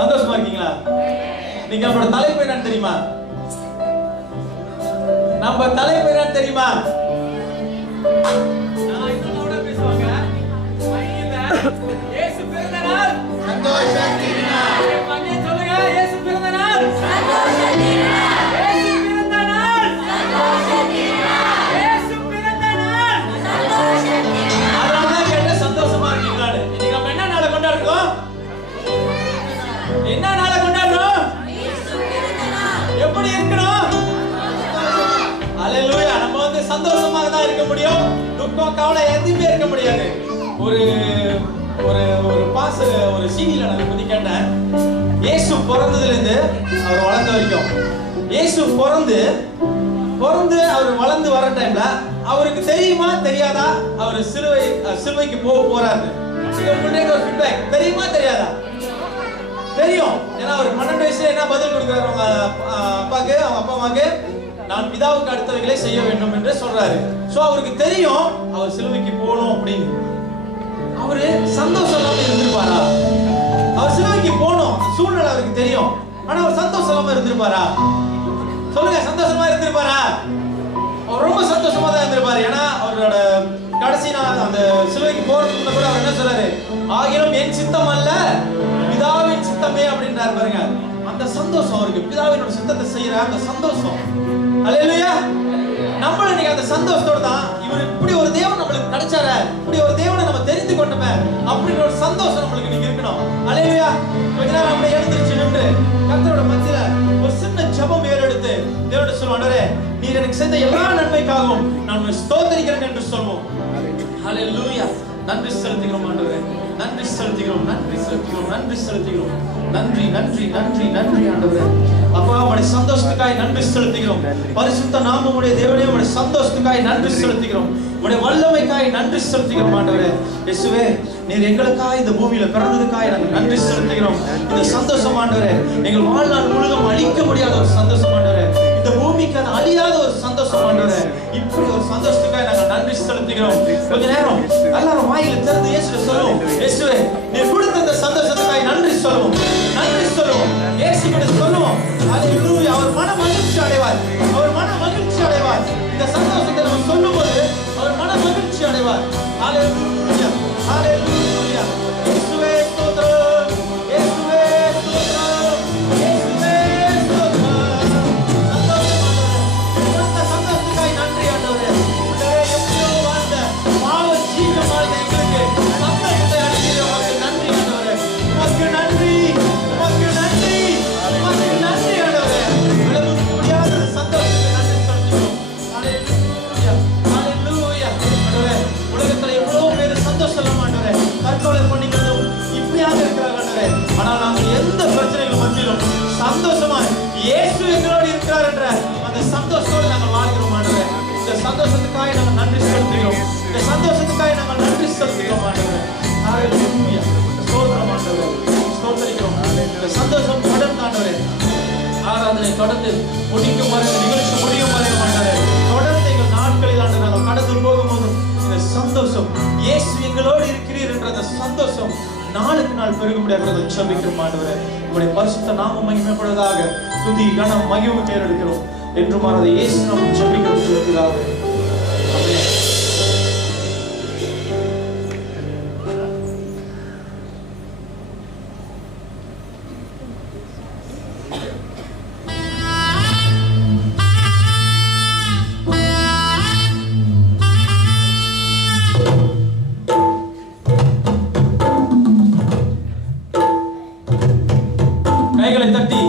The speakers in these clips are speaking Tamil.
சந்தோஷமா இருக்கீங்களா? நீங்க நம்மளோட தலைப்பு என்னன்னு தெரியுமா? நம்ம தலைப்பு என்னன்னு தெரியுமா? நான் இதோட பேசுவாங்க. இயேசு பிறந்த நாள் சந்தோஷ திருநாள். மகனே சொல்லுங்க, இயேசு பிறந்த நாள் சந்தோஷ திருநாள். இயேசு பிறந்த நாள் சந்தோஷ திருநாள். இயேசு பிறந்த நாள் சந்தோஷ திருநாள். அதனால கேட்ட சந்தோஷமா இருக்கீங்களா? இன்னைக்கு நம்ம என்ன நாளை கொண்டாடுறோம்? என்ன நாளை கொண்டாடுறோம்? இயேசு பிறந்த நாள். எப்படி இருக்கணும்? ஹalleluya. நம்ம வந்து சந்தோஷமாக தான் இருக்க முடியும். துக்கம் கவலை எதுவுமே இருக்க முடியாது. ஒரு ஒரு ஒரு பாஸ் ஒரு சீனில நான் பத்தி கேட்டேன். இயேசு பிறந்ததுல இருந்து அவர் வளர்ந்த வரைக்கும், இயேசு பிறந்து அவர் வளர்ந்து வர டைம்ல அவருக்கு தெரியுமா தெரியாதா அவர் சிலுவைக்கு போறாரு? ஒரு ஃபீட்பேக் தெரியுமா தெரியாதா? தெரியும். ஏன்னா அவர் 12 வயசுல என்ன பதில் கொடுக்கிறாரு அவங்க அப்பாக்கு, அவங்க அப்பா அம்மாக்கு, நான் பிதாவுக்கு அடுத்தவைகளை செய்ய வேண்டும் என்று சொல்றாரு. சோ அவருக்கு தெரியும் அவர் சிலுவைக்கு போகணும் அப்படின்னு. அவரு சந்தோஷம் இல்லாம இருந்திருப்பாரா? அவர் சிலுவைக்கு போகணும் சூழ்நிலை அவருக்கு தெரியும். ஆனா அவர் சந்தோஷம் இல்லாம இருந்திருப்பாரா? சொல்லுங்க, சந்தோஷமா இருந்திருப்பாரா? அவர் ரொம்ப சந்தோஷமா தான் இருந்திருப்பாரு. ஏன்னா அவரோட கடைசி நாள் அந்த சிலுவைக்கு போறதுக்கு கூட அவர் என்ன சொல்றாரு? ஆகிலும் என் சித்தம் அல்ல பிதாவின் சித்தமே அப்படின்றாரு பாருங்க. அந்த சந்தோஷம் அவருக்கு, பிதாவினோட சித்தத்தை செய்யற அந்த சந்தோஷம். ஹalleluya. நம்ம இன்னைக்கு அந்த சந்தோஷத்தோட தான் இவர் இப்படி ஒரு தேவன் நம்மளுக்கு கிடைச்சாரே, இப்படி ஒரு தேவனை நம்ம தெரிந்து கொண்டோமே அப்படிங்கிற ஒரு சந்தோஷம் நம்மளுக்கு இன்னைக்கு இருக்கணும். ஹalleluya. கொஞ்ச நேரம் அப்படியே எழுந்திருச்சு நின்று கர்த்தரோட மத்தியில ஒரு சின்ன ஜெபம் ஏறெடுத்து தேவனோட சொல்வானே, நீர் எனக்கு செய்த எல்லா நன்மைக்காகவும் நான் உம்மை ஸ்தோத்திரிக்கிறேன் என்று சொல்வோம். ஹalleluya. நன்றி செலுத்துகிறோம் ஆண்டவரே, நன்றி செலுத்துகிறோம், நன்றி செலுத்துகிறோம், நன்றி செலுத்துகிறோம். நன்றி நன்றி நன்றி நன்றி ஆண்டவரே. அப்பா உம்முடைய சந்தோஷத்துக்காய் நன்றி செலுத்துகிறோம். பரிசுத்த நாமம் உடைய தேவனே, உம்முடைய சந்தோஷத்துக்காய் நன்றி செலுத்துகிறோம். உம்முடைய வல்லமைக்காய் நன்றி செலுத்துகிறோம் ஆண்டவரே. இயேசுவே, நீர் எங்களுக்காய் இந்த பூமியில பிறந்ததுக்காய் நாங்கள் நன்றி செலுத்துகிறோம். இந்த சந்தோஷம் ஆண்டவரே எங்கள் வாழ்நாள் முழுதும் அழிக்க முடியாத ஒரு சந்தோஷம் ஆண்டவரே. இந்த பூமிக்கு அது அழியாத ஒரு சந்தோஷம் ஆண்டவரே. இப்படி ஒரு சந்தோஷத்துக்காய் நாங்கள் நன்றி செலுத்துகிறோம். கொஞ்ச நேரம் எல்லாரும் வாயில திறந்து இயேசுவை சொல்லுவோம். இயேசுவே, நீர் கொடுத்த இந்த சந்தோஷத்துக்காய் நன்றி சொல்லுவோம், நன்றி சொல்லுவோம். இயேசு கிட்ட சொல்லுவோம். ஹalleluya. அவர் மன மகிழ்ச்சி அடைவார், அவர் மன மகிழ்ச்சி அடைவார். இந்த சந்தோஷத்தை நம்ம சொல்லும்போது அவர் மன மகிழ்ச்சி அடைவார். ஹalleluya, ஹalleluya. இயேசுவே ஸ்தோத்திரம், இயேசுவே ஸ்தோத்திரம், இயேசுவே ஸ்தோத்திரம். சந்தோஷம் சந்தோஷத்துக்காய் நன்றி ஆண்டவரே. எப்படியோ வாழ்ந்த பாவ ஜீவியம் வாழ்ந்த எங்களுக்கு சந்தோஷத்தை அளிக்கிற உமக்கு நன்றி ஆண்டவரே. உமக்கு நன்றி, உமக்கு நன்றி, உமக்கு நன்றி ஆண்டவரே. விளக்க முடியாத சந்தோஷத்தை நன்றி சொல்கிறோம். ஹalleluya, ஹalleluya. ஆண்டவரே, உலகத்துல எவ்வளவு பேர் சந்தோஷம் இல்லாம ஆண்டவரே தற்கொலை பண்ணிக்கிறதும் இப்படியாக இருக்கிறாங்க ஆண்டவரே. ஆனால் நாங்கள் எந்த பிரச்சனைகள் மத்தியிலும் சந்தோஷமா இயேசு எங்களோடு இருக்கிறார் என்ற அந்த சந்தோஷத்தோடு நாங்கள் வாழ்கிறோம் ஆண்டவரே. இந்த சந்தோஷத்துக்காக நாங்கள் நன்றி செலுத்துகிறோம், இந்த சந்தோஷத்துக்காக நாங்கள் நன்றி செலுத்துகிறோம் ஆண்டவரே. ஹalleluya. ஸ்தோத்திரம் ஆண்டவரே, ஸ்தோத்திரிக்கிறோம். இந்த சந்தோஷம் தொடர்ந்து ஆண்டவரே ஆராதனை தொடர்ந்து முடிக்கும் வரை, நிகழ்ச்சி முடியும் வரை ஆண்டவரே தொடர்ந்து எங்கள் நாட்களில் ஆண்டு நாங்கள் கடந்து போகும்போது இந்த சந்தோஷம் இயேசு எங்களோடு இருக்கிறீர் என்ற அந்த சந்தோஷம் நாளுக்கு நாள் பெருகும்படியாக ஜெபிக்கிறோம் ஆண்டவரே. உங்களுடைய பரிசுத்த நாமம் மகிமைப்படுவதாக. துதி கனம் மகிமை தேர்ந்தெடுக்கிறோம் என்று மாறாத இயேசு நாமம் ஜெபிக்கிறோம் பிதாவே. ஆமென். கைகளை தட்டி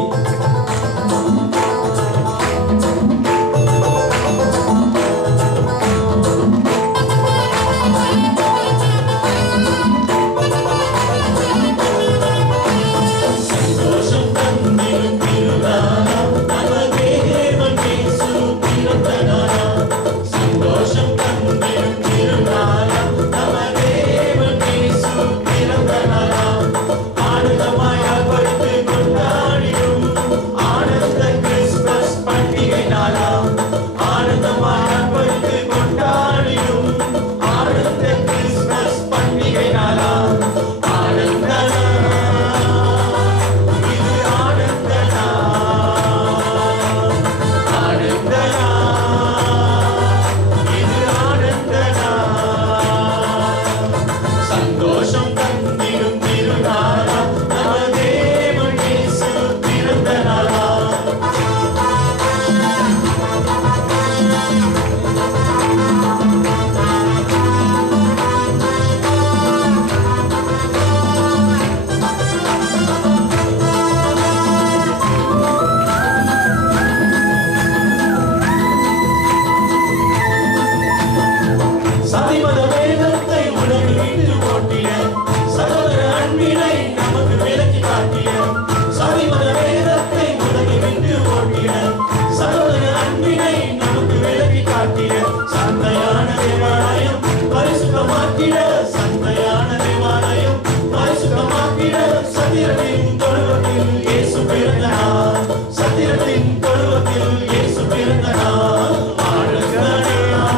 சத்திரத்தின் தொழுவத்தில் இயேசு பிறந்த நாள், சத்திரத்தின் தொழுவத்தில் இயேசு பிறந்த நாள். ஆனந்த நாள்,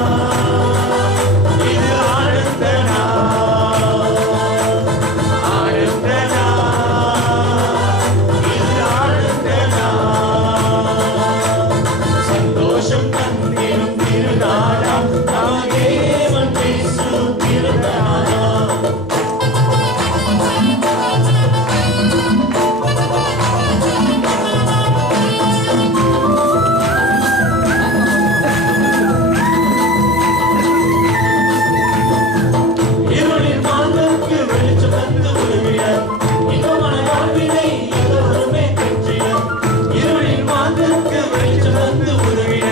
இது ஆனந்த நாள், ஆனந்த நாள், இது ஆனந்த நாள். சந்தோஷம் தந்திடும் திருநாளாம் நம் தேவன் இயேசு பிறந்த நாளாம். இருளின் மாந்தருக்கு வெளிச்சம் தந்து உதவிட, இன்பமான வாழ்வினை எல்லோருமே பெற்றிட. இருளின் மாந்தருக்கு வெளிச்சம் தந்து உதவிட,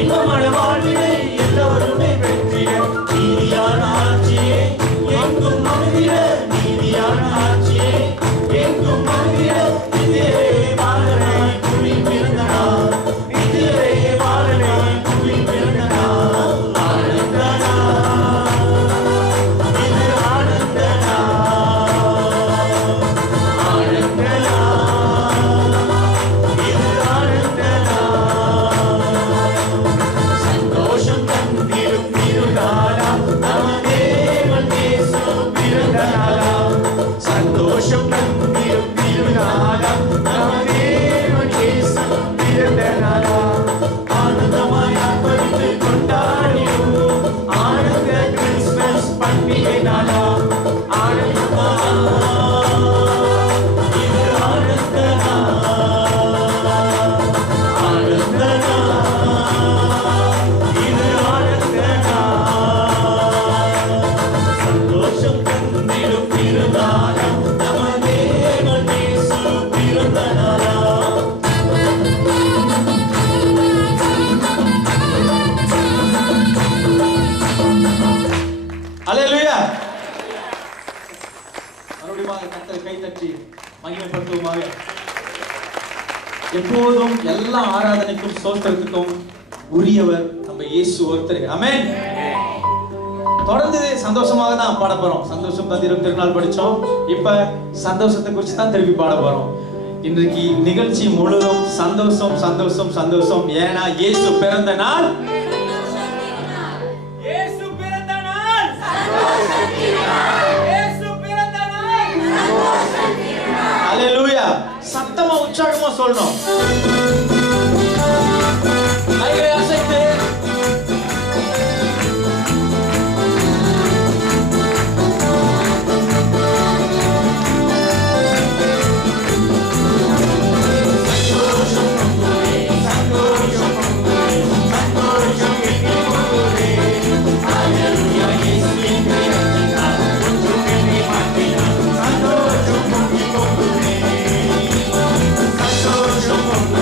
இன்பமான வாழ்வினை எல்லோருமே பெற்றிட. நீதியான ஆட்சியே எங்கும் அமைதிட, நீதியான ஆட்சியே எங்கும் அமைதிட. நித்தியரே பாலனாய் புவி பிறந்த நாள், நித்தியரே பாலனாய் புவி பிறந்த நாள். ஆனந்த நாள், இது ஆனந்த நாள், ஆனந்த நாள், இது ஆனந்த நாள். சந்தோஷம் தந்திடும் திருநாளாம் நம் தேவன் இயேசு பிறந்த நாளாம். சந்தோஷம் தந்திடும் திருநாளாம் நம் தேவன் இயேசு பிறந்த நாளாம். ஆனந்தமாய் ஆர்ப்பரித்து கொண்டாடினோம், ஆனந்த கிறிஸ்மஸ் பண்டிகை நாளாம். ஆனந்தமா, இது ஆனந்த நாள், ஆனந்த நாள், இது ஆனந்த நாள். சந்தோஷம் தந்திடும் திருநாளாம் நம தேவன் இயேசு பிறந்த நாளாம். அல்லேலூயா. மறுபடியும் கர்த்தரை கைதட்டி மகிமைப்படுத்துவோமாக. எப்போதும் எல்லா ஆராதனைக்கும் ஸ்தோத்திரத்துக்கும் உரியவர் நம்ம இயேசு ஒருத்தர். ஆமென். தொடர்ந்து சந்தோஷமாக தான் பாட போறோம். சந்தோஷம் தந்திரும் திருநாள் படிச்சோம். இப்ப சந்தோஷத்தை குறித்து தான் திருப்பி பாட போறோம். இன்றைக்கு நிகழ்ச்சி முழுவதும் சந்தோஷம் சந்தோஷம் சந்தோஷம். ஏன்னா இயேசு பிறந்த நாள், இயேசு பிறந்த நாள், இயேசு பிறந்த நாள். அல்லேலூயா. சத்தமா உற்சாகமா சொல்லணும். கைகளை அசைத்து சந்தோஷம்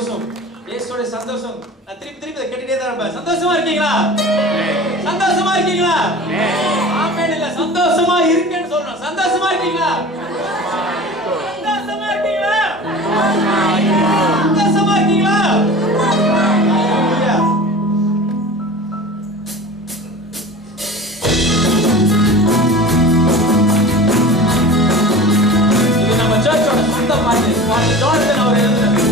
சந்தோஷம், இயேசுவோட சந்தோஷம். நான் திருப்பி திருப்பி கேட்டுட்டே தான் இருப்பேன். சந்தோஷமா இருக்கீங்களா? சந்தோஷமா இருக்கீங்களா? ஆமென். இல்ல சந்தோஷமா இருக்கேன்னு சொல்றோம். சந்தோஷமா இருக்கீங்களா? சந்தோஷமா இருக்கீங்களா? சந்தோஷமா இருக்கீங்களா? ஹalleluya. இது நம்ம சர்ச்சோட சொந்த பாட்டு. பாட்டு ஜார்ஜன் அவர் எழுதுனது.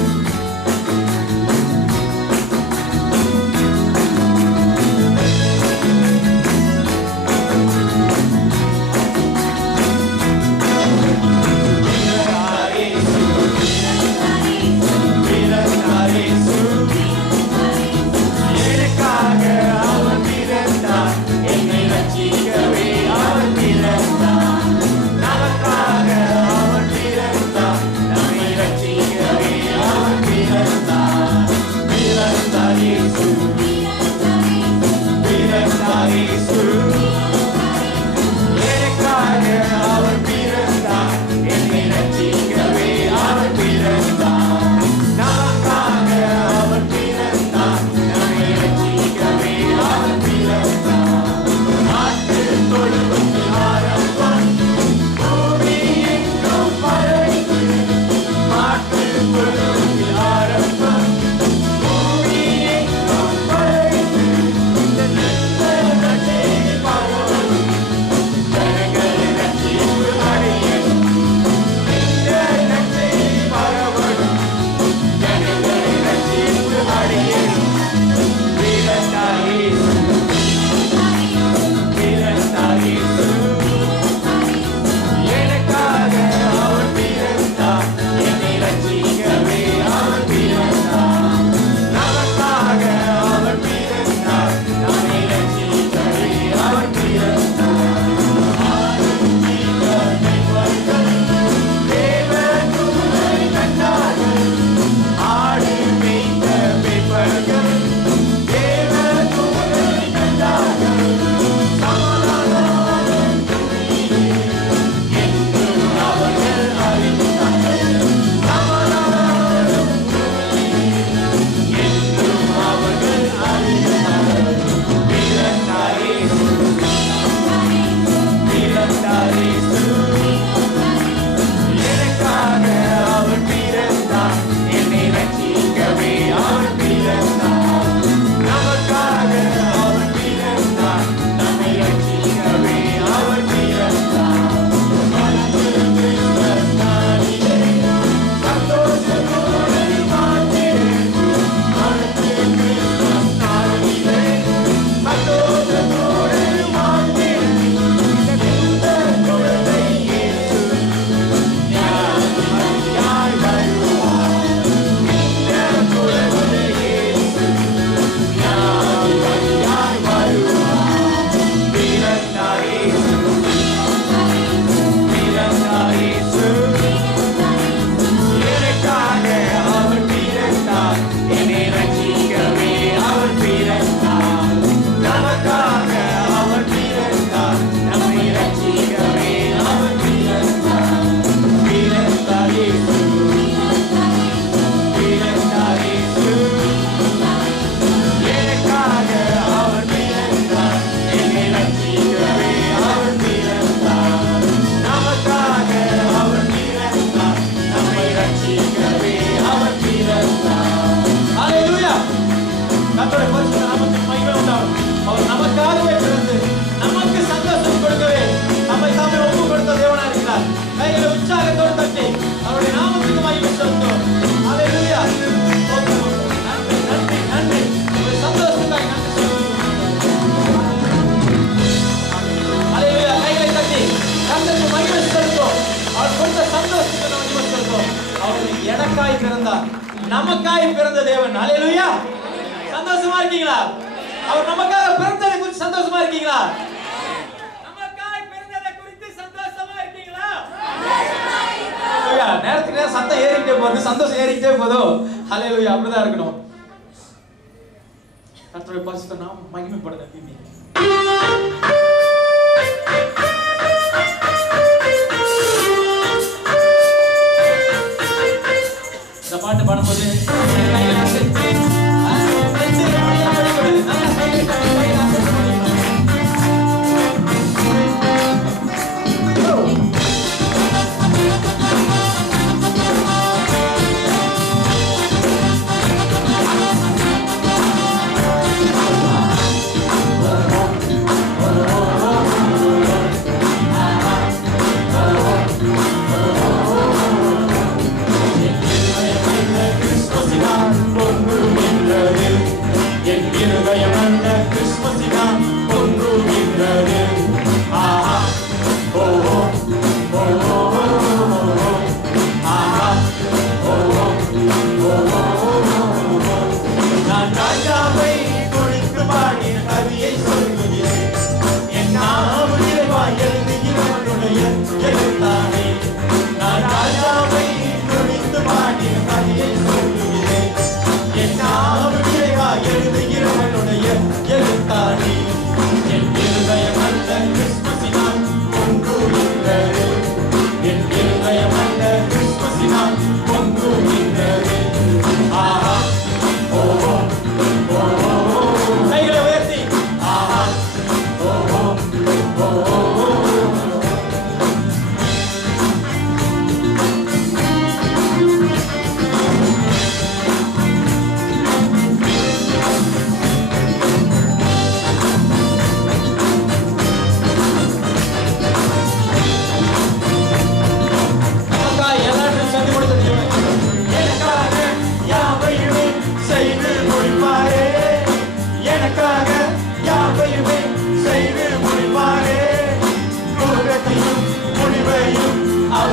எனக்காய் பிறந்தார், நமக்காய் பிறந்த தேவன். ஹல்லேலூயா. சந்தோஷமா இருக்கீங்களா? அவர் நமக்காக பிறந்ததை குறித்து சந்தோஷமா இருக்கீங்களா? நமக்காய் பிறந்ததை குறித்து சந்தோஷமா இருக்கீங்களா? ஹல்லேலூயா. நேரத்துக்கு நேரம் சத்தம் ஏறிட்டே போகுது, சந்தோஷம் ஏறிட்டே போகுது. ஹல்லேலூயா. அப்படிதான் இருக்கணும். கர்த்தருடைய பரிசுத்த நாமம் மகிமைப்படுது. இந்த பாட்டு பாடும்போது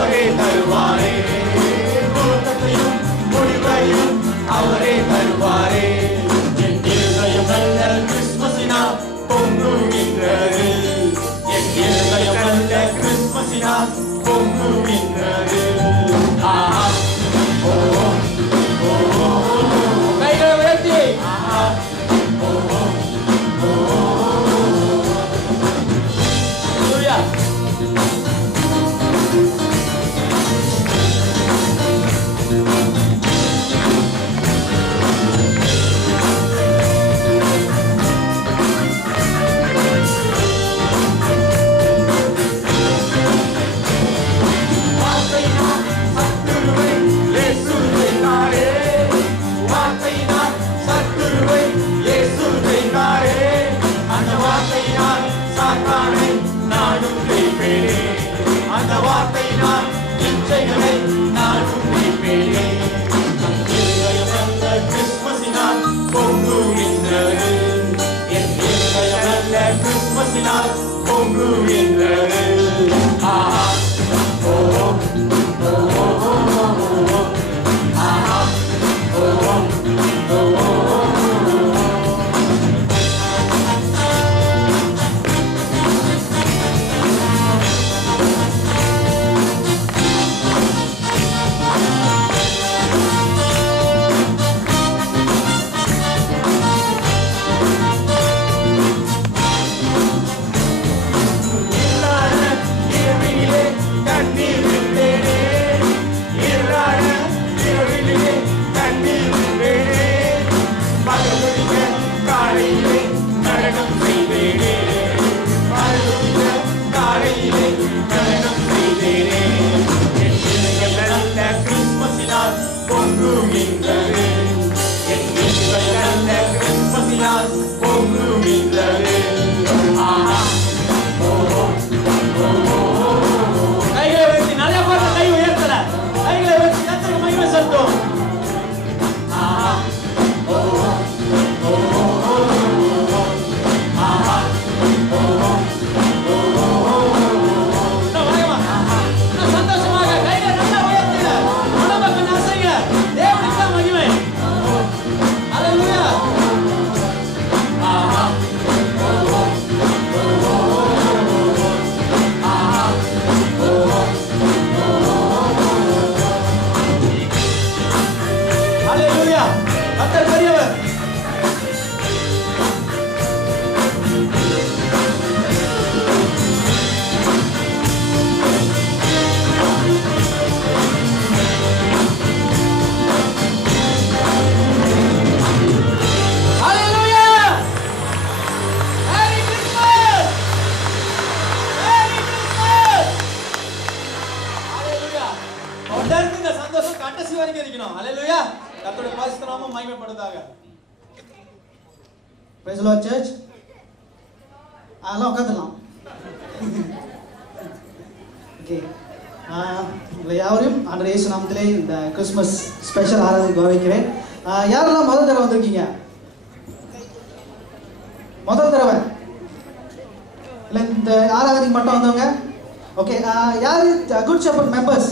அவரே தருவாரே, தோட்டத்தையும் முடிவையும் அவரே தருவாரே. என் இருதயம் நல்ல கிறிஸ்மஸினால் பொங்குகின்றது, என் இருதயம் நல்ல கிறிஸ்மஸினால் பொங்குகின்றது. ஆஹா ஓ ஓ ஓ, கைகளை உயர்த்தி ஆஹா ஓ ஓ ஓ. ஹalleluya. கிறிஸ்மஸினால் பொங்குகின்றது. ஆஹா ஓ ஓ ஓ ஓ, ஆஹா ஓ ஓ ஓ. Praise the Lord, church. அதெல்லாம் உட்காந்துடலாம். ஓகே, உங்களை யாவரையும் ஆண்டவர் இயேசு நாமத்திலே இந்த கிறிஸ்மஸ் ஸ்பெஷல் ஆராதனைக்கு வரவேற்கிறேன். யாரெல்லாம் முதல் தடவை வந்திருக்கீங்க? முதல் தடவை இல்லை, இந்த ஆராதனைக்கு மட்டும் வந்தவங்க? ஓகே, யார் good shepherd members?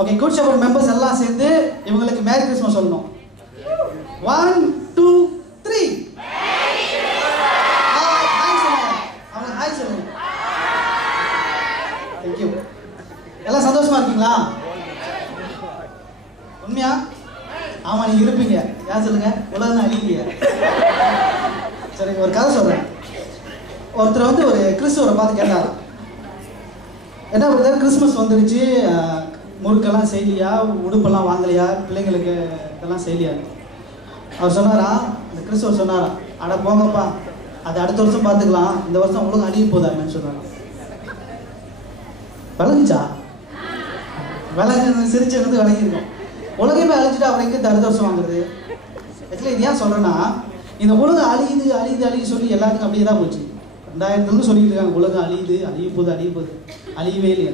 Okay, good shepherd members எல்லாம் சேர்ந்து இவங்களுக்கு மேரி கிறிஸ்மஸ் சொல்லணும். 1 2 3. தேங்க்யூ. எல்லாம் சந்தோஷமா இருக்கீங்களா? உண்மையா? ஆமா, நீங்க இருப்பீங்க. யார் சொல்லுங்க? உலகம் அழிங்க. சரி, ஒரு கதை சொல்றேன். ஒருத்தர் வந்து ஒரு கிறிஸ்துவரை பார்த்து கேட்டார், என்ன பிரதர் கிறிஸ்மஸ் வந்துடுச்சு, முறுக்கெல்லாம் செய்யலையா, உடுப்பெல்லாம் வாங்கலையா, பிள்ளைங்களுக்கு இதெல்லாம் செய்யலையா? அவர் சொன்னாரா, அந்த கிறிஸ்துவர் சொன்னாரா, அட போங்கப்பா, அது அடுத்த வருஷம் பார்த்துக்கலாம், இந்த வருஷம் உலகம் அழிய போதான்னு சொன்னாங்க. விளங்குச்சா? விளங்கு, சிரிச்சது விளங்கிருக்கும். உலகமே அழிஞ்சிட்டு அப்புறம் எங்கே அடுத்த வருஷம் வாங்குறது? ஆக்சுவலி இது ஏன் சொல்கிறேன்னா, இந்த உலகம் அழியுது அழியுது அழியுது சொல்லி எல்லாத்துக்கும் அப்படியே தான் போச்சு. 2000 சொல்லிட்டு இருக்காங்க, உலகம் அழியுது அழிய போகுது அழியவே இல்லையா.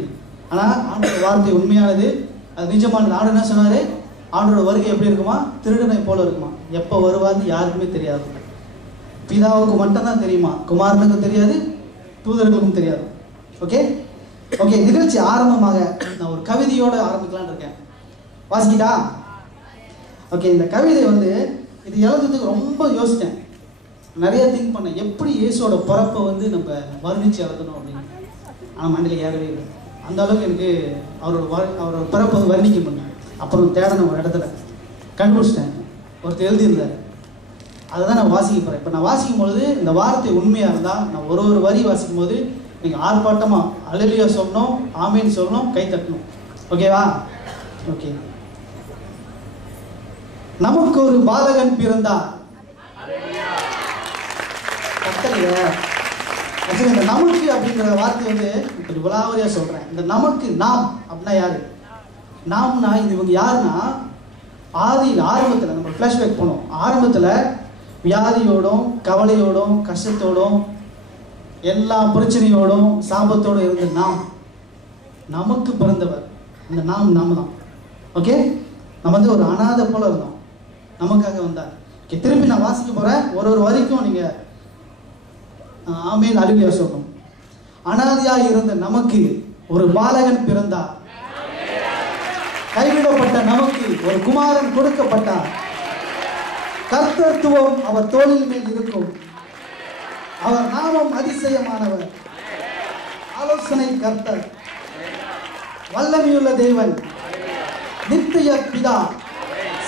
ஆனால் ஆண்டோட வார்த்தை உண்மையானது, அது நிஜமானது. ஆண்டவர் என்ன சொன்னார்? ஆண்டோட வருகை எப்படி இருக்குமா? திருடனை போல இருக்குமா. எப்போ வருவார்னு யாருக்குமே தெரியாது. பிதாவுக்கு மட்டும்தான் தெரியுமா, குமாரனுக்கும் தெரியாது, தூதர்களுக்கும் தெரியாது. ஓகே, ஓகே, நிகழ்ச்சி ஆரம்பமாக நான் ஒரு கவிதையோடு ஆரம்பிக்கலான்னு இருக்கேன். வாசிக்கிட்டா? ஓகே, இந்த கவிதை வந்து இது எழுதுறதுக்கு ரொம்ப யோசித்தேன், நிறைய திங்க் பண்ணேன், எப்படி இயேசுவோட பிறப்பை வந்து நம்ம வர்ணித்து எழுதணும் அப்படின்னு. ஆனால் மண்டையில் ஏறவே இல்லை. அந்த அளவுக்கு எனக்கு அவரோட பிறப்பை வந்து வர்ணிக்க முடியல. அப்புறம் தேடன ஒரு இடத்துல கண்டுபிடிச்சிட்டேன், ஒருத்தர் எழுதியிருந்தார். அதை தான் நான் வாசிக்க போகிறேன். இப்போ நான் வாசிக்கும் பொழுது இந்த வார்த்தை உண்மையாக இருந்தால் நான் ஒரு வரி வாசிக்கும் போது நீங்கள் ஆர்ப்பாட்டமாக அல்லேலூயா சொல்லணும், ஆமேன்னு சொல்லணும், கை தட்டணும். ஓகேவா? ஓகே. நமக்கு ஒரு பாலகன் பிறந்தார். இந்த நமக்கு அப்படிங்கிற வார்த்தை வந்து இப்போ விலாவரியா சொல்றேன். இந்த நமக்கு, நாம் அப்படின்னா யாரு? நாம்னா இது இவங்க யாருன்னா, ஆதியில் ஆரம்பத்தில் நம்ம ஃப்ளாஷ்பேக் போனோம். ஆரம்பத்தில் வியாதியோடும் கவலையோடும் கஷ்டத்தோடும் எல்லா பிரச்சனையோடும் சாபத்தோடும் இருந்த நாம், நமக்கு பிறந்தவர். அந்த நாம் நாம தான். ஓகே, நம்ம வந்து ஒரு அனாதை போல இருந்தோம், நமக்காக வந்தார். ஓகே, திருப்பி நான் வாசிக்க போறேன். ஒரு வரைக்கும் நீங்க ஆமேன் அல்லேலூயா சொல்லணும். அனாதையாக இருந்த நமக்கு ஒரு பாலகன் பிறந்தார். கைவிடப்பட்ட நமக்கு ஒரு குமாரன் கொடுக்கப்பட்டார். கர்த்தத்துவம் அவர் தோளின் மேல் இருக்கும். அவர் நாமம் அதிசயமானவர், ஆலோசனை கர்த்தர், வல்லமையுள்ள தேவன், நித்திய பிதா,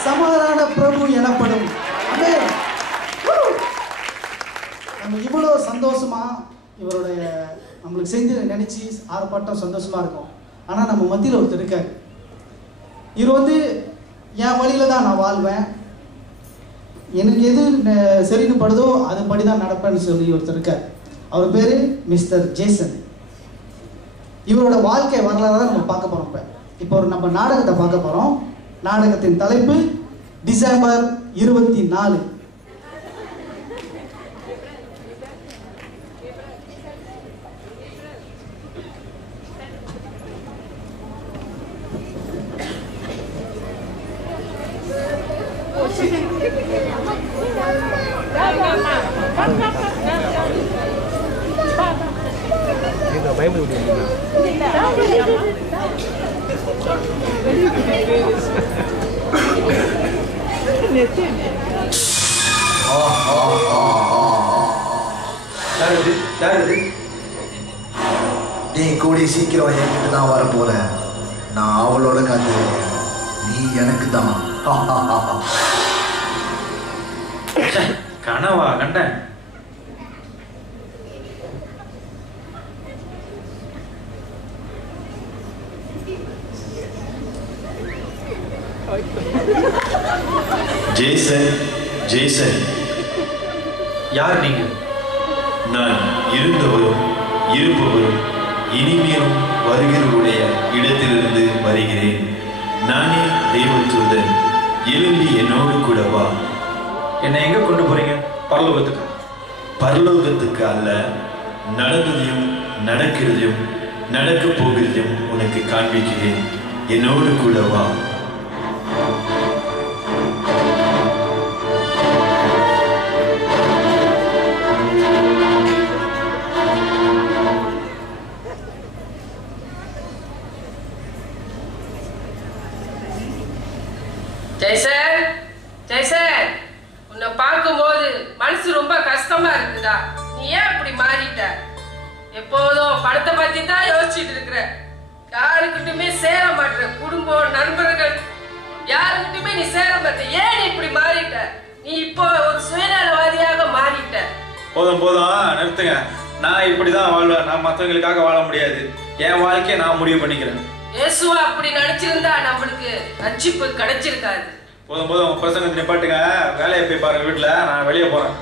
சமாதான பிரபு எனப்படும். ஆமென். நம்ம இவ்வளோ சந்தோஷமா இவருடைய நம்மளுக்கு செஞ்சு நினைச்சு ஆர்ப்பாட்டம் சந்தோஷமா இருக்கும். ஆனால் நம்ம மத்தியில் ஒருத்தர் இருக்காரு. இவர் வந்து என் வழியில தான் நான் வாழ்வேன், எனக்கு எது சரின்னு படுதோ அது படி தான் நடப்பேன்னு சொல்லி ஒருத்தர் இருக்கார். அவர் பேர் மிஸ்டர் ஜேசன். இவரோட வாழ்க்கை வரலாறு தான் நம்ம பார்க்க போகிறோம். இப்போ ஒரு நம்ம நாடகத்தை பார்க்க போகிறோம். நாடகத்தின் தலைப்பு டிசம்பர் 24. நீ கூடி சீக்கிரம் என்கிட்ட தான் வர போற. நான் அவளோட காத்து, நீ எனக்கு தான். கனவா கண்டேன். ஜேசன், ஜேசன், யார் நீங்க? நான் இருந்தவரும் இருப்பவரும் இனிமேலும் வருகிறவருடைய இடத்திலிருந்து வருகிறேன். நானே தெய்வதூதன். எழும்பி என்னோடு கூட வா. என்னை எங்க கொண்டு போறீங்க? பரலோகத்துக்கு? பரலோகத்துக்கு அல்ல, நடந்ததையும் நடக்கிறதையும் நடக்க போகிறதையும் உனக்கு காண்பிக்கிறேன். என்னோடு கூட வா. ஜெய்சன், ஜெய்சன், உன்னை பார்க்கும்போது மனசு ரொம்ப கஷ்டமா இருக்குடா. நீ ஏன் அப்படி மாறிட்ட? எப்போதும் படத்தை பத்தி தான் யோசிச்சுட்டு இருக்கிற. யாருக்கிட்டுமே சேர மாட்ட. குடும்பம், நண்பர்கள், யாருக்கிட்டுமே நீ சேர மாட்ட. ஏன் நீ இப்படி மாறிட்ட? நீ இப்போ ஒரு சுயநலவாதியாக மாறிட்ட. போதும் போதும், நிறுத்துங்க. நான் இப்படிதான் வாழ்வேன். நான் மற்றவங்களுக்காக வாழ முடியாது. என் வாழ்க்கையை நான் முடிவு பண்ணிக்கிறேன். இயேசுவா அப்படி நினைச்சிருந்தா நம்மளுக்கு ரட்சிப்பு கிடைச்சிருக்காது. போதும் போதும், உங்க பிரசங்கத்தை நிப்பாட்டுங்க. வேலையை போய் பாருங்க வீட்டுல. நான் வெளியே போறேன்.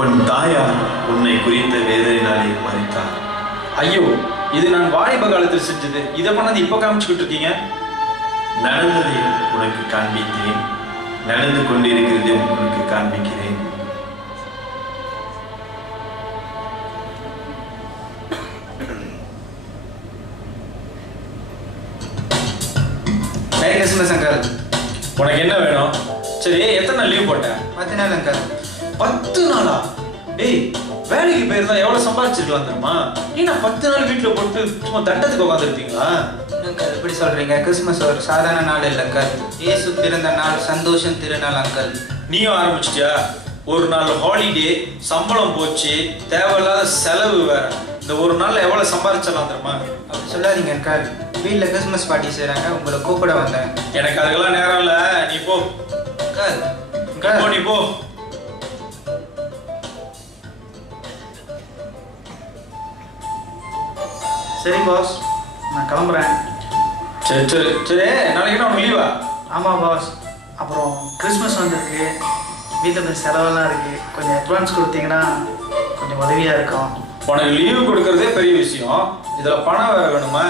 உன் தாயார் உன்னை குறித்த வேதனையினாலே மறித்தார். ஐயோ, இது நான் வாலிப காலத்தில் செஞ்சது. இதை பண்ணது இப்ப காமிச்சுக்கிட்டு இருக்கீங்க. நடந்ததை உனக்கு காண்பித்தேன், நடந்து கொண்டிருக்கிறதையும் உனக்கு காண்பிக்கிறேன். Merry Christmas uncle. உனக்கு என்ன வேணும்? சரி, எத்தனை நாள் லீவ் போட்ட? 10 நாள் அங்கிள். 10 நாளா? டேய், வேலைக்கு போயிருந்தா எவ்வளவு சம்பாதிச்சிருக்கலாம் தெரியுமா? ஏன்னா 10 நாள் வீட்டுல போட்டு சும்மா தண்டத்துக்கு உட்காந்துருக்கீங்களா? அங்கிள் எப்படி சொல்றீங்க? கிறிஸ்மஸ் ஒரு சாதாரண நாள் இல்லை அங்கிள். இயேசு பிறந்த நாள், சந்தோஷம் திருநாள் அங்கிள். நீயும் ஆரம்பிச்சிட்டியா? ஒரு நாள் ஹாலிடே, சம்பளம் போச்சு, தேவையில்லாத செலவு வேற. இந்த ஒரு நாள்ல எவ்வளவு சம்பாதிச்சிடலாம் தெரியுமா? அப்படி சொல்லாதீங்க அங்கிள். வீட்டில் கிறிஸ்மஸ் பார்ட்டி செய்கிறாங்க, உங்களை கூப்பிட வந்தேன். எனக்கு அதுக்கெல்லாம் நேரம் இல்லை, நீ போ. அங்கிள் நீ போ. சரி பாஸ், நான் கிளம்புறேன். சரி சரி சரி, நாளைக்கு என்ன உனக்கு லீவா? ஆமாம் பாஸ். அப்புறம் கிறிஸ்மஸ் வந்திருக்கு, வீட்டில் கொஞ்சம் செலவெல்லாம் இருக்குது. கொஞ்சம் அட்வான்ஸ் கொடுத்தீங்கன்னா கொஞ்சம் உதவியாக இருக்கும். உனக்கு லீவு கொடுக்கறதே பெரிய விஷயம், இதில் பணம் வேற வேணுமா?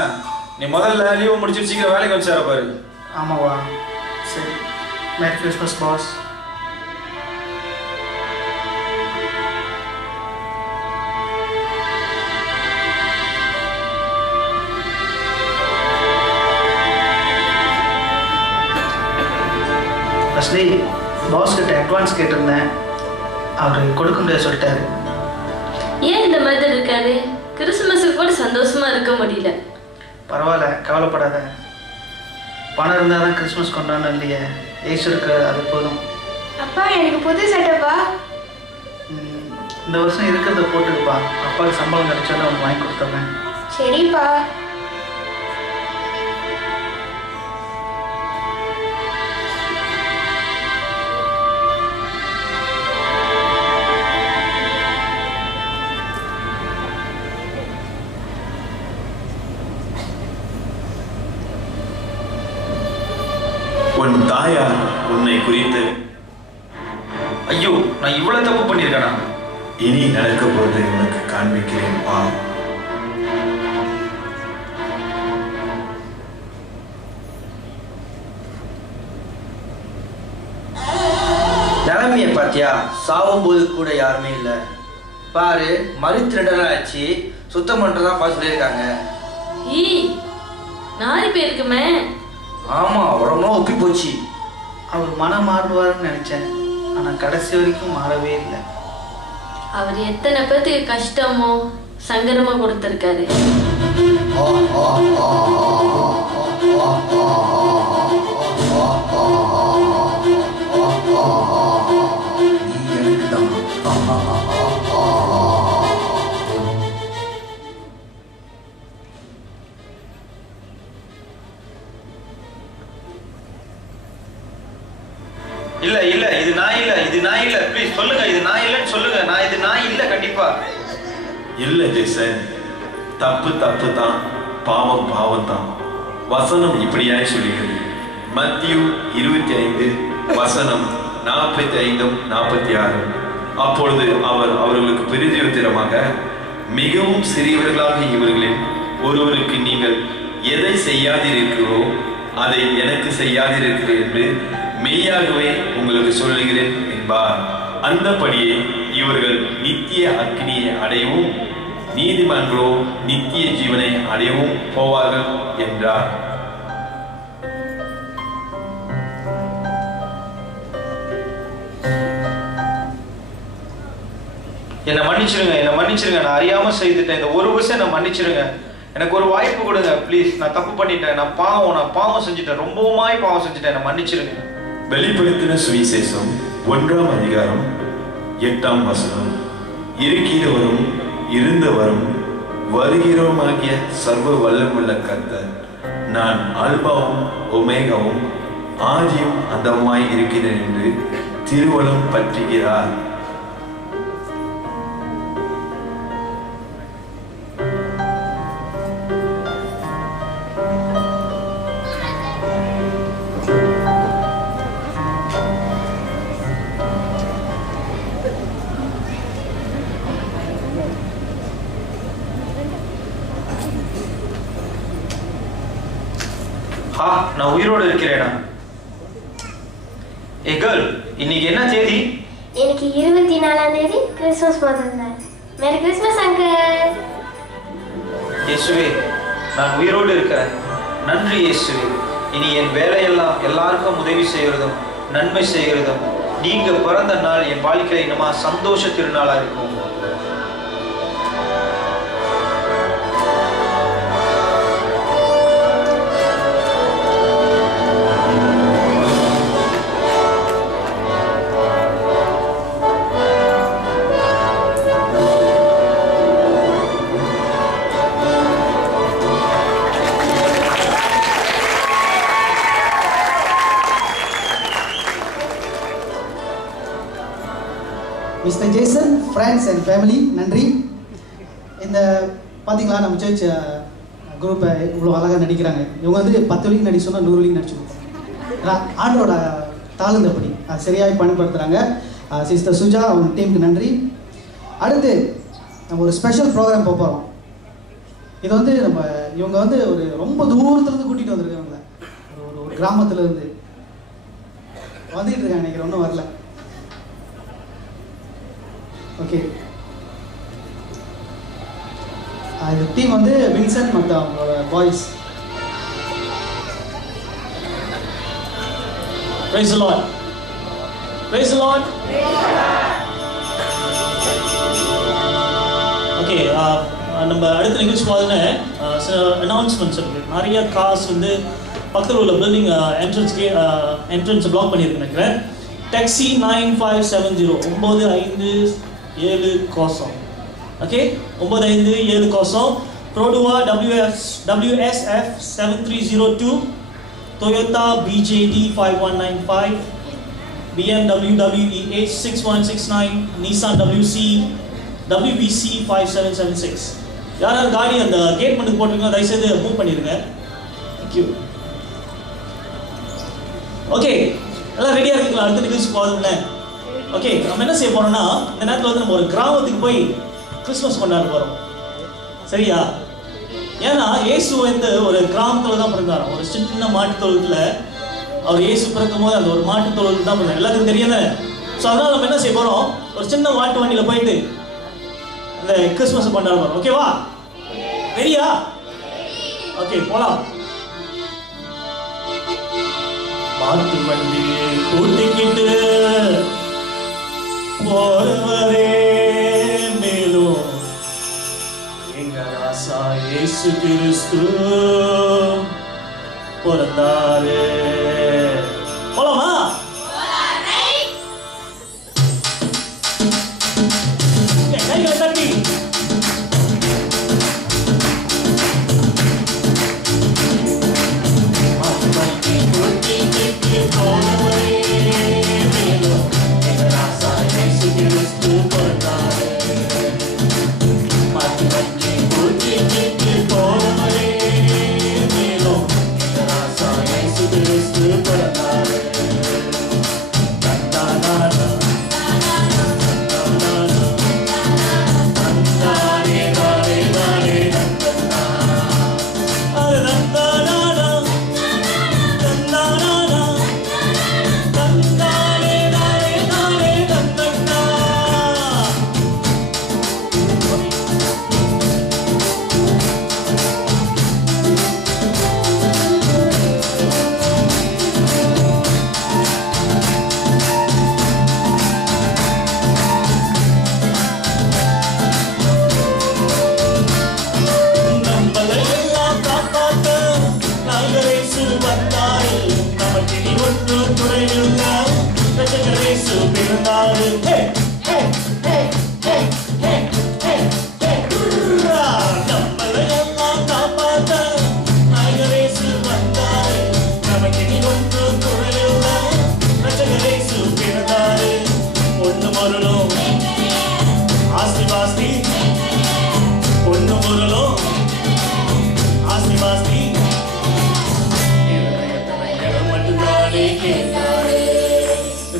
நீ முதல்ல லீவு முடிச்சுட்டு சீக்கிரம் வேலைக்கு வந்து சேர பாரு. ஆமாவா? சரி, மேரி கிறிஸ்மஸ் பாஸ். அஸ்லி, பாஸ் கிட்ட அட்வான்ஸ் கேட்டிருந்தேன், அவர் கொடுக்க முடியாது சொல்லிட்டாரு. ஏன் இந்த மாதிரி இருக்காரு? கிறிஸ்துமஸுக்கு கூட சந்தோஷமா இருக்க முடியல. பரவாயில்ல, கவலைப்படாத. பணம் இருந்தால் தான் கிறிஸ்மஸ் கொண்டாடணும் இல்லையே, ஏசு இருக்கு, அது போதும். அப்பா, எனக்கு புது சட்டைப்பா. இந்த வருஷம் இருக்கிறத போட்டுக்குப்பா. அப்பாவுக்கு சம்பளம் கிடைச்சாலும் அவனுக்கு வாங்கி கொடுத்துட்றேன். சரிப்பா. உன் தாயார் உன்னை குறித்து, ஐயோ, நான் இவ்வளவு தப்பு பண்ணியிருக்கேனா? இனி நடக்க போவதை உனக்கு காண்பிக்கிறேன் வா. நிலைமையை பார்த்தியா? சாவும் போது கூட யாருமே இல்லை. பாரு, மறுத்து 2 நாள் ஆச்சு, சுத்தம் பண்ணுறதா சொல்லியிருக்காங்க. ஈ, நாரி பேருக்குமே. ஆமாம், உடம்புலாம் ஒப்பி போச்சு. அவர் மனம் மாறுவார்னு நினச்சேன், ஆனால் கடைசி வரைக்கும் மாறவே இல்லை. அவர் எத்தனை பேருக்கு கஷ்டமோ சங்கடமோ கொடுத்துருக்காரு. நீ எனக்கு தான். இல்ல இல்ல, இது நான் இல்ல, இது நான் இல்ல. ப்ளீஸ் சொல்லுங்க, இது நான் இல்லன்னு சொல்லுங்க. இது நான் இல்ல கண்டிப்பா. இல்ல ஜெய்சன், தப்பு தப்பு தான், பாவம் பாவம் தான். வசனம் இப்படியாய் சொல்லுகிறது. மத்திய 25 வசனம் 45-46. அப்பொழுது அவர் அவர்களுக்கு பிரதியுத்தரமாக, மிகவும் சிறியவர்களாக இவர்களில் ஒருவருக்கு நீங்கள் எதை செய்யாதிருக்கிறோ அதை எனக்கு செய்யாதிருக்கிறேன் என்று மெய்யாகவே உங்களுக்கு சொல்லுகிறேன் என்பார். அந்தபடியே இவர்கள் நித்திய அக்னியை அடையவும் நீதிமன்றோ நித்திய ஜீவனை அடையவும் போவார்கள் என்றார். என்னை மன்னிச்சிருங்க, என்னை மன்னிச்சிருங்க. நான் அறியாம செய்துட்டேன். இந்த ஒரு விஷயம் நான் மன்னிச்சிருங்க. எனக்கு ஒரு வாய்ப்பு கொடுங்க ப்ளீஸ். நான் தப்பு பண்ணிட்டேன், நான் பாவம் செஞ்சுட்டேன், ரொம்பவுமாய் பாவம் செஞ்சுட்டேன். என்னை மன்னிச்சிருங்க. வெளிப்படுத்தின சுவிசேஷம் 1ஆம் அதிகாரம் 8ஆம் வசனம். இருக்கிறவரும் இருந்தவரும் வருகிறவருமாகிய சர்வ வல்லமுள்ள கர்த்தர், நான் அல்பாவும் ஒமேகாவும் ஆதியும் அந்தமாய் இருக்கிறேன் என்று திருவலம் பற்றுகிறார். நான் உயிரோடு இருக்கிறேனா? கேர்ள், இன்னைக்கு என்ன தேதி? எனக்கு 24ஆம் தேதி கிறிஸ்மஸ் பிறந்த நாள். Merry Christmas uncle. இயேசுவே, நான் உயிரோடு இருக்கிறேன். நன்றி இயேசுவே. இனி என் வேலையெல்லாம் எல்லாருக்கும் உதவி செய்கிறதும் நன்மை செய்கிறதும் நீங்க பிறந்த நாள் என் வாழ்க்கையில இன்னமா சந்தோஷ திருநாளா இருக்கும். Mister Jason, friends and family, நன்றி. இந்த பார்த்தீங்களா நம்ம சர்ச் குரூப்பை இவ்வளோ அழகாக நடிக்கிறாங்க. இவங்க வந்து 10 வரைக்கும் நடிச்சு சொன்னால் 100 வரைக்கும் நடிச்சு கொடுப்பாங்க. ஆண்டோட தாழ்ந்தபடி அது சரியாக பயன்படுத்துகிறாங்க. சிஸ்டர் சுஜா அவங்க டீமுக்கு நன்றி. அடுத்து நம்ம ஒரு ஸ்பெஷல் ப்ரோக்ராம் போக போகிறோம். இது வந்து இவங்க வந்து ஒரு ரொம்ப தூரத்துலேருந்து கூட்டிகிட்டு வந்திருக்காங்களே, ஒரு கிராமத்துலேருந்து வந்துக்கிட்டு இருக்காங்க. நினைக்கிறேன் ஒன்றும் வரல. ஓகே, இந்த டீம் வந்து வின்சென்ட் மற்றும் அவங்களோட boys. Praise the Lord. Praise the Lord. Okay, நம்ம அடுத்த நிகழ்ச்சி பார்த்தோன்னே அனௌன்ஸ்மெண்ட்ஸ் இருக்குது. நிறைய கார்ஸ் வந்து பக்கத்தில் உள்ள பில்டிங் என்ட்ரன்ஸை பிளாக் பண்ணியிருக்கு நினைக்கிறேன். டாக்ஸி 9570 957 கோசம். ஓகே, 957 கோசம். ப்ரோடுவா WSF 7302, Toyota BJD 5195, BMW WEH 6169, Nissan WBC 5776. யாராவது காடி அந்த கேட் மட்டும் போட்டிருக்கோம், தயவுசெய்து மூவ் பண்ணிடுங்க. தேங்க்யூ. ஓகே, எல்லாம் ரெடியாக இருக்கீங்களா? அடுத்த நிகழ்ச்சி போகுதுல்ல. ஓகே, நம்ம என்ன செய்ய போறோம்னா, இந்த நேரத்தில் வந்து நம்ம ஒரு கிராமத்துக்கு போய் கிறிஸ்மஸ் கொண்டாட போகிறோம். சரியா? ஏன்னா இயேசு வந்து ஒரு கிராமத்தில் தான் பிறந்தாராம். ஒரு சின்ன மாட்டுத் தொழுவத்தில் அவர் இயேசு பிறக்கும் போது அந்த ஒரு மாட்டுத் தொழுவத்தில் தான் பிறந்தார். எல்லாத்துக்கும் தெரியல. ஸோ அதனால் நம்ம என்ன செய்ய போகிறோம், ஒரு சின்ன மாட்டு வண்டியில் போயிட்டு அந்த கிறிஸ்மஸை கொண்டாட போகிறோம். ஓகேவா? ரெடியா? ஓகே, போகலாம். மாட்டு வண்டியை கூட்டிக்கிட்டு போறவரே மேலும் எங்க ராசா இயேசு கிறிஸ்து பிறந்தாரு. போலாமா? கைகளை தட்டி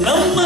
நம்ம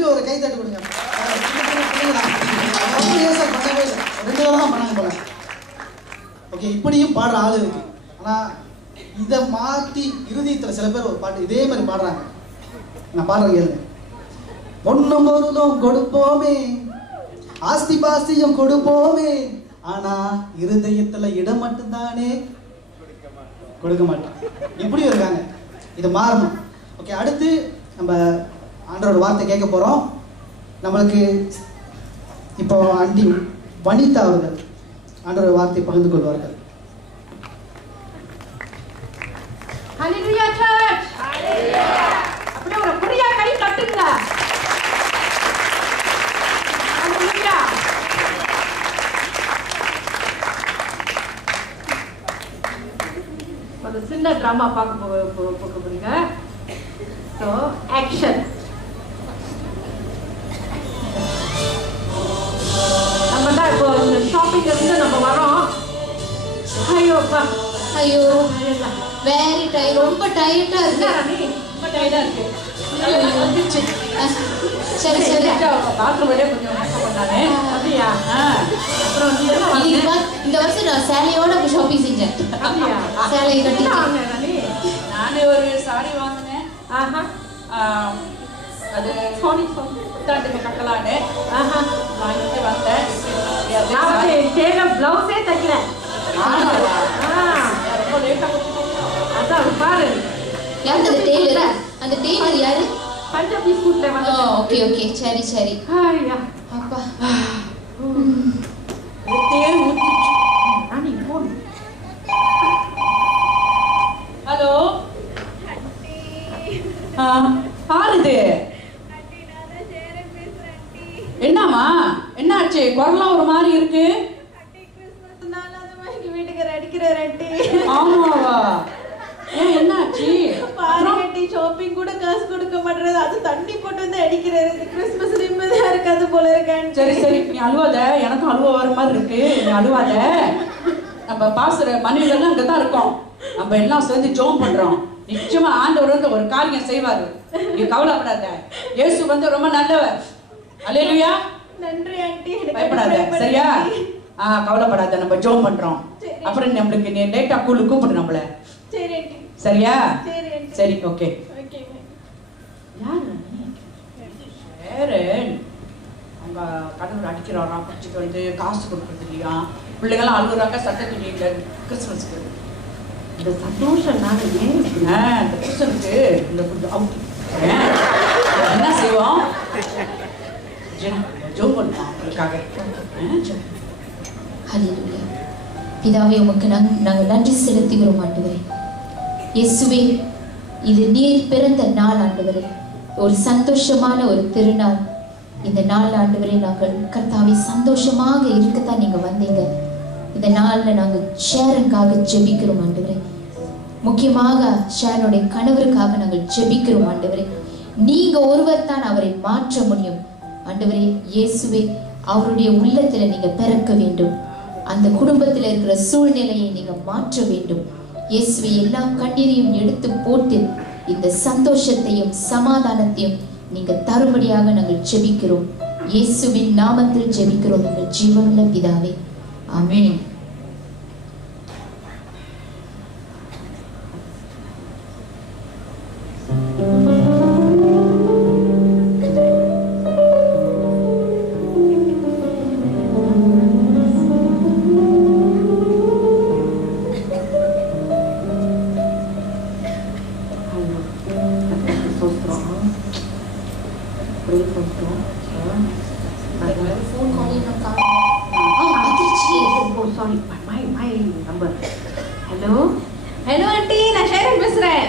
திருப்பி ஒரு கை தட்டு கொடுங்க. ஏன் சார் பண்ணவே இல்லை, 2 தடவை தான் பண்ணாங்க போல. ஓகே, இப்படியும் பாடுற ஆள் இருக்கு. ஆனால் இதை மாற்றி இறுதியத்தில் சில பேர் ஒரு பாட்டு இதே மாதிரி பாடுறாங்க. நான் பாடுறேன் கேளுங்க. பொண்ணும் பொருளும் கொடுப்போமே, ஆஸ்தி பாஸ்தியும் கொடுப்போமே, ஆனா இருதயத்துல இடம் மட்டும்தானே கொடுக்க மாட்டோம். இப்படி இருக்காங்க. இது மாறணும். ஓகே, அடுத்து நம்ம ஆண்டரோட வார்த்தை கேட்க போறோம். நம்மளுக்கு இப்போ ஆண்டி வனிதா அவர்கள் ஆண்டரோட வார்த்தை பகிர்ந்து கொள்வார்கள். ஹalleluya சர்ச். ஹalleluya. அப்படியே ஒரு புரியா கை தட்டுங்க. ஹalleluya. ஒரு சின்ன டிராமா பார்க்க போறீங்க. So action. நம்ம தான் இப்போ ஷாப்பிங் இருந்து நம்ம வரோம். ஐயோப்பா, ஐயோ வெரி டயர்ட், ரொம்ப டயர்டா இருக்கு. ரொம்ப டயர்டா இருக்கு. வந்துச்சு. சரி சரி, பாத்ரூம் வழியா கொஞ்சம் மேக்கப் பண்ணானே. அப்படியா? அப்புறம் இந்த வருஷம் நான் சேலையோட ஷாப்பிங் செஞ்சேன். அப்படியா? சேலையை கட்டிட்டு நானே ஒரு சாரி வாங்கினேன். ஆஹா, அது புத்தாண்டுக்கு கட்டலான்னு வாங்கிட்டு வந்தேன். சேலம் பிளவுஸே தைக்கிறேன். ரொம்ப லேட்டாக அதான் பாரு. யார் அந்த டெய்லர்? அந்த டெய்லர் யாரு? பஞ்சாபி ஸ்கூல்ல வந்து. ஓகே ஓகே, சரி சரி. ஐயா அப்பா, ஹலோ, பாருது. என்னம்மா, என்னாச்சு? குரலாம் ஒரு மாதிரி இருக்கு. வீட்டுக்கு அடிக்கிறார் ஆண்டி. ஆமாவா? ஏன் என்னாச்சு? பாருங்கட்டி, ஷாப்பிங் கூட காசு கொடுக்க மாட்டேறது. அது தண்ணி போட்டு வந்து அடிக்கிறாரு. கிறிஸ்மஸ் நிம்மதியா இருக்காது போல இருக்கான்னு. சரி சரி, நீ அழுவாத. எனக்கும் அழுவ வர மாதிரி இருக்கு. நீ அழுவாத. நம்ம பாசுற மனைவிகள்லாம் அங்கே தான் இருக்கோம். நம்ம எல்லாம் சேர்ந்து ஜோம் பண்றோம். நிச்சயமா ஆண்டவர் வந்து ஒரு காரியம் செய்வாரு. நீ கவலைப்படாத. இயேசு வந்து ரொம்ப நல்லவர். அல்லேலூயா. நன்றி ஆண்டி. பயப்படாத, சரியா? கவலைப்படாத. நம்ம ஜோம் பண்றோம். அப்புறம் நம்மளுக்கு நீ லேட்டா கூப்பிடு நம்மள. சரி ஆண்டி. சரியா? சரி ஆண்டி. சரி, ஓகே. ஓகே. யாரு? ஷேரன். அவங்க கணவர் அடிக்கிறாராம், குடிச்சிட்டு வந்து காசு கொடுக்குறது இல்லையா? பிள்ளைங்களாம் அழுகுறாங்க, சட்டை துணி இல்லை கிறிஸ்மஸ்க்கு. இந்த சந்தோஷம் நாங்க ஏன் இந்த கிறிஸ்டனுக்கு இந்த அவுட் என்ன செய்வோம்? ஜோம் பண்ணுவோம் அவங்களுக்காக. ஹல்லேலூயா. பிதாவே, உமக்கு நாங்கள் நன்றி செலுத்துகிறோம் ஆண்டவரே. இயேசுவே, இது நீர் பிறந்த நாள் ஆண்டவரே, ஒரு சந்தோஷமான ஒரு திருநாள். இந்த நாள் ஆண்டவரே, நாங்கள் கர்த்தாவே சந்தோஷமாக இருக்கத்தான் நீங்க வந்தீங்க. இந்த நாள்ல நாங்கள் ஷேரனுக்காக ஜெபிக்கிறோம் ஆண்டவரே. முக்கியமாக ஷேரனுடைய கணவருக்காக நாங்கள் ஜெபிக்கிறோம் ஆண்டவரே. நீங்க ஒருவர் தான் அவரை மாற்ற முடியும் ஆண்டவரே. இயேசுவே, அவருடைய உள்ளத்துல நீங்க பிறக்க வேண்டும். அந்த குடும்பத்தில் இருக்கிற சூழ்நிலையை நீங்க மாற்ற வேண்டும். இயேசுவே, எல்லா கண்ணீரையும் எடுத்து போட்டு இந்த சந்தோஷத்தையும் சமாதானத்தையும் நீங்க தரும்படியாக நாங்கள் ஜெபிக்கிறோம். இயேசுவின் நாமத்தில் ஜெபிக்கிறோம் எங்கள் ஜீவனுள்ள பிதாவே, ஆமென். ஹலோ ஆண்டி, நான் ஷேரன் பேசுறேன்.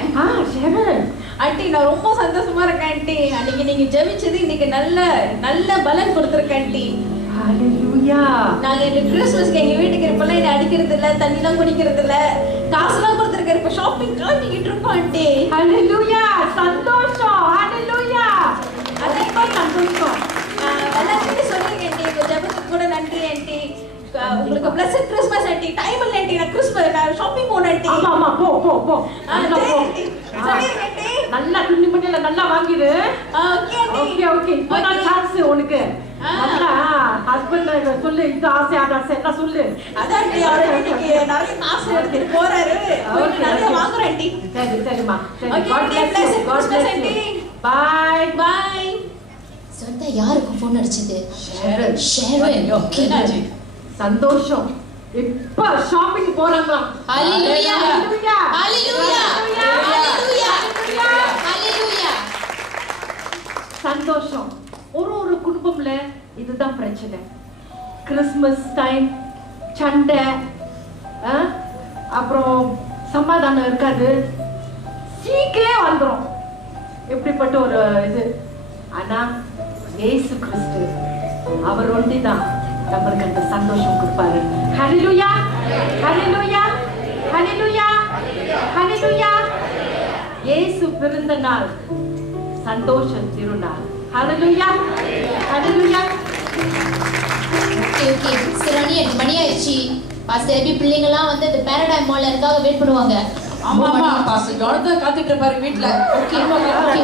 ஷேரன் ஆண்டி, நான் ரொம்ப சந்தோஷமா இருக்கேன் ஆண்டி. அன்னைக்கு நீங்க ஜெபிச்சது இன்னைக்கு நல்ல நல்ல பலன் கொடுத்துருக்கேன் ஆண்டி. ஹல்லேலூயா. நாங்க இந்த கிறிஸ்மஸ்க்கு எங்க வீட்டுக்கு இருப்பெல்லாம் என்ன அடிக்கிறது இல்ல, தண்ணிலாம் குடிக்கிறது இல்ல, காசுலாம் கொடுத்துருக்காரு. இப்ப ஷாப்பிங் காட்டிக்கிட்டு இருக்கோம் ஆண்டி. ஹல்லேலூயா. சந்தோஷம். ஹல்லேலூயா. அதான் சந்தோஷம். எல்லாருக்கிட்ட சொல்லுங்க ஆண்டி, உங்க ஜெபத்துக்கு கூட நன்றி ஆண்டி. உங்களுக்கு பிளஸட் கிறிஸ்மஸ் ஆண்டி. டைம் இல்ல ஆண்டி, நான் ஷாப்பிங் போறேன் ஆண்டி. ஆமா ஆமா, போ போ போ. சரி ஆண்டி. சொல்லுங்க ஆண்டி. நல்லா துணி மணியில நல்லா வாங்கிடு. Okay okay. இப்போ நான் சான்ஸ் உனக்கு. நல்லா ஹஸ்பண்ட் சொல்லு, இது ஆசை அது ஆசை எல்லாம் சொல்லு. அதான் இன்னைக்கு நிறைய காசு எடுத்து போறாரு. நிறைய வாங்குறேன் ஆண்டி. சரி சரிம்மா. பாய் பாய். சொந்த யாருக்கு ஃபோன் அடிச்சது? ஷேரன். ஷேரன். ஓகே. சந்தோஷம். இப்ப ஷாப்பிங் போறாங்க. ஹalleluya. ஹalleluya. ஹalleluya. ஹalleluya. ஹalleluya. சந்தோஷம். ஒரு குடும்பம்ல இதுதான் பிரச்சனை. கிறிஸ்மஸ் டைம் சண்டை, அப்புறம் சமாதானம் இருக்காது, சீக்கிரே வந்துடும். எப்படிப்பட்ட ஒரு இது. ஆனா இயேசு கிறிஸ்து அவர் ஒண்டிதான் நம்மளுக்கு அந்த சந்தோஷம் கொடுப்பாரு. ஹalleluya. ஹalleluya. ஹalleluya. ஹalleluya. இயேசு பிறந்த நாள் சந்தோஷ திருநாள். ஹalleluya. ஹalleluya. Okay okay. சரணி மணி ஆயிடுச்சு. பாஸ்டர் எபி பிள்ளைங்கலாம் வந்து அந்த பாரடைம் மால்ல இருக்காக வெயிட் பண்ணுவாங்க. ஆமா ஆமா பாஸ்டர் ஜானதன் காத்துட்டு இருப்பாரு வீட்ல. Okay okay okay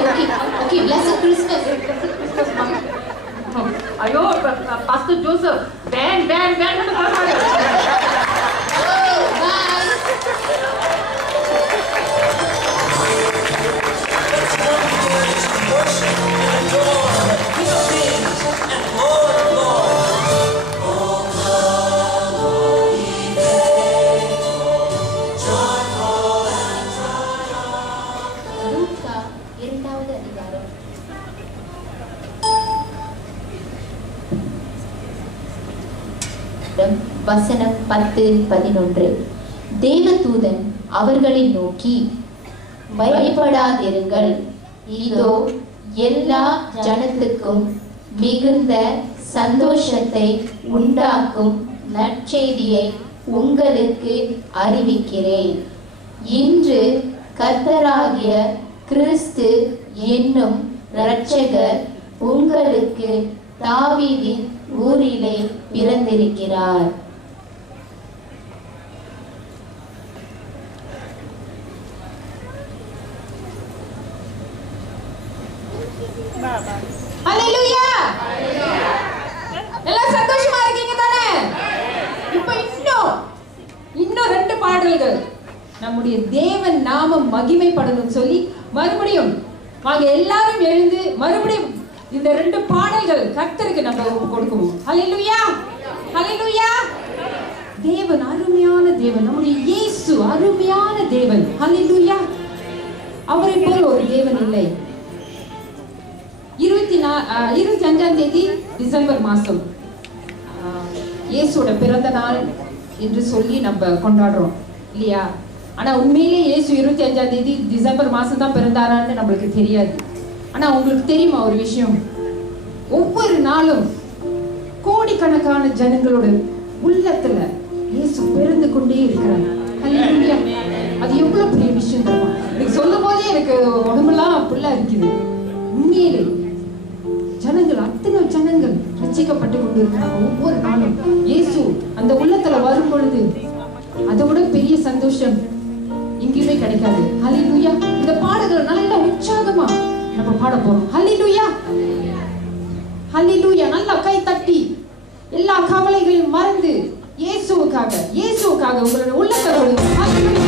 okay. Blessed Christmas. ஐயோ pastor Joseph van van van சொல்றாரு. வசனம் 10-11. தேவதூதன் அவர்களை நோக்கி, பயப்படாதிருங்கள், இதோ எல்லா ஜனத்துக்கும் மிகுந்த சந்தோஷத்தை உண்டாக்கும் நற்செய்தியை உங்களுக்கு அறிவிக்கிறேன். இன்று கர்த்தராகிய கிறிஸ்து என்னும் இரட்சகர் உங்களுக்கு தாவீதின் ஊரிலே பிறந்திருக்கிறார். ஹalleluya. எல்லாம் சந்தோஷமா இருக்கீங்க தானே? இப்போ இன்னும் 2 பாடல்கள் நம்முடைய தேவன் நாமம் மகிமைப்படணும் சொல்லி மறுபடியும் வாங்க எல்லாரும் எழுந்து மறுபடியும் இந்த 2 பாடல்கள் கர்த்தருக்கு நம்ம கொடுக்கணும். ஹalleluya. ஹalleluya. தேவன் அருமையான தேவன், நம்முடைய இயேசு அருமையான தேவன். ஹalleluya. அவரை போல ஒரு தேவன் இல்லை. 25ஆம் தேதி டிசம்பர் மாதம் இயேசுவோட பிறந்த நாள் என்று சொல்லி நம்ம கொண்டாடுறோம் இல்லையா? ஆனால் உண்மையிலே இயேசு 25ஆம் தேதி டிசம்பர் மாதம் தான் பிறந்தாரான்னு நம்மளுக்கு தெரியாது. ஆனால் உங்களுக்கு தெரியுமா ஒரு விஷயம்? ஒவ்வொரு நாளும் கோடிக்கணக்கான ஜனங்களோட உள்ளத்துல இயேசு பிறந்து கொண்டே இருக்கிறார். ஹalleluya. அது எவ்வளவு பெரிய விஷயம் தெரியுமா? எனக்கு சொல்லும் போதே எனக்கு உடம்பெல்லாம் அப்படிலாம் இருக்குது. உண்மையிலே அத்தனை ஜனங்கள் ரட்சிக்கப்பட்டு கொண்டு இருக்கிறாங்க ஒவ்வொரு நாளும். இயேசு அந்த உள்ளத்துல வரும் பொழுது அதை விட பெரிய சந்தோஷம் எங்கேயுமே கிடைக்காது. ஹalleluya. இந்த பாடல்கள் நல்ல உற்சாகமா நம்ம பாட போறோம். ஹalleluya. ஹalleluya. நல்லா கை தட்டி எல்லா கவலைகளையும் மறந்து இயேசுவுக்காக உங்களோட உள்ளத்தோடு ஹalleluya.